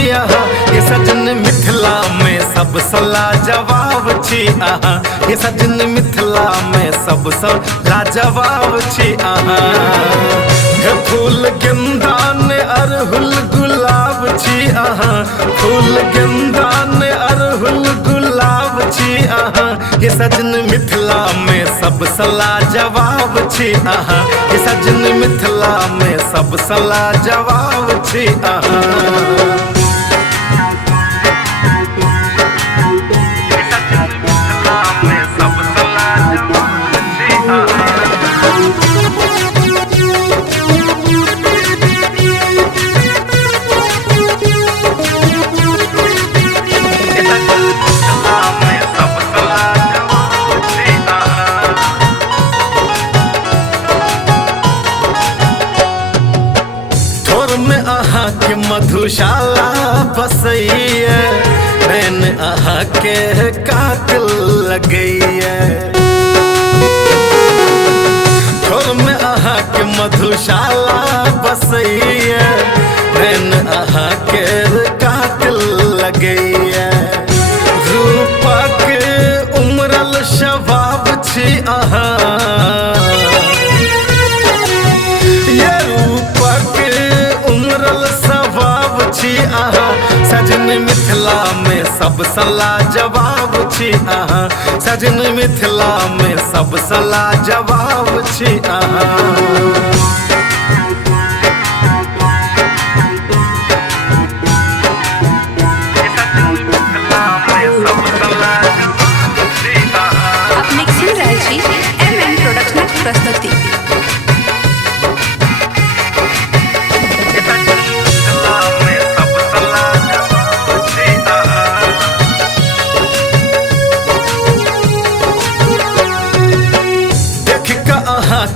छी अहाँ, ये सजन मिथिला में सब लाजवाब छी अहाँ, ये सजन मिथिला में सब लाजवाब छी अहाँ। हे फूल गेंदा ने अरहुल गुलाब छी अहाँ, फूल गेंदा ने अरहुल गुलाब छी अहाँ, ये सजन मिथिला में सब लाजवाब छी अहाँ, ये सजन मिथिला में सब लाजवाब छी अहाँ। अहाँ के मधुशाला बसैया, नैन अहाँ के कातिल लगैया। ठोर में अहाँ के मधुशाला बसैया, नैन अहाँ के कातिल लगैया। रूपक उमरल शबाब छी अहाँ, सजन मिथिला में सब लाजवाब छी अहाँ, सजन मिथिला में सब लाजवाब छी अहाँ। प्रस्तुति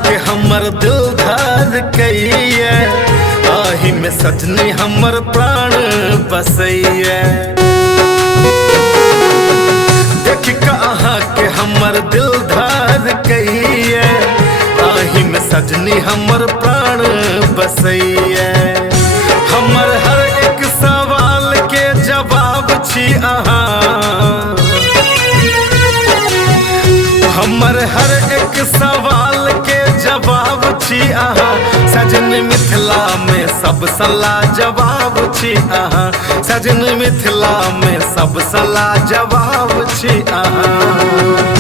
के हमर दिल धर कइए, आही में सजनी हमर प्राण बसैया। देख के अहाँ के हमर दिल धर कइए, आही में सजनी हमर प्राण बसैया। हमर हर एक सवाल के जवाब छी अहाँ, हमर हर एक सवाल के जवाब छी अहाँ, सजन मिथिला में सब लाजवाब छी अहाँ, सजन मिथिला में सब लाजवाब छी अहाँ।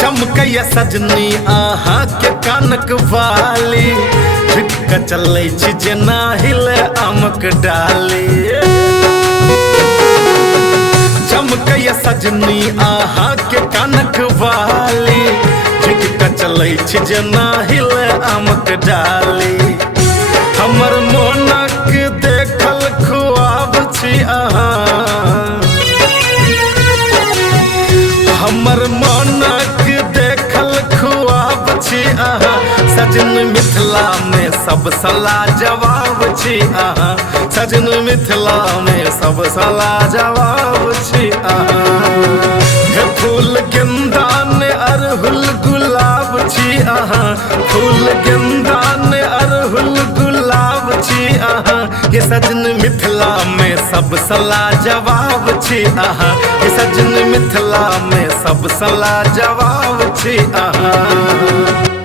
चमकैया सजनी अहाँ के कानक वाली, झुक चलै छी जेना हिले आमक डाली। चमकैया सजनी अहाँ के कानक वाली, झुक चलै छी जेना हिले आमक डाली। हमर मोनक देखल ख्वाब छी अहाँ, हमर मोनक देखल ख्वाब छी अहाँ, सजन मिथिला में सब लाजवाब छी अहाँ, सजन मिथिला में सब लाजवाब छी अहाँ। हे फूल गेंदा ने अरहुल गुलाब छी अहाँ, फूल गेंदा ने अरहुल गुलाब छी अहाँ, ये सजन मिथिला में सब लाजवाब छी अहाँ, ये सजन मिथिला में सब लाजवाब छी अहाँ।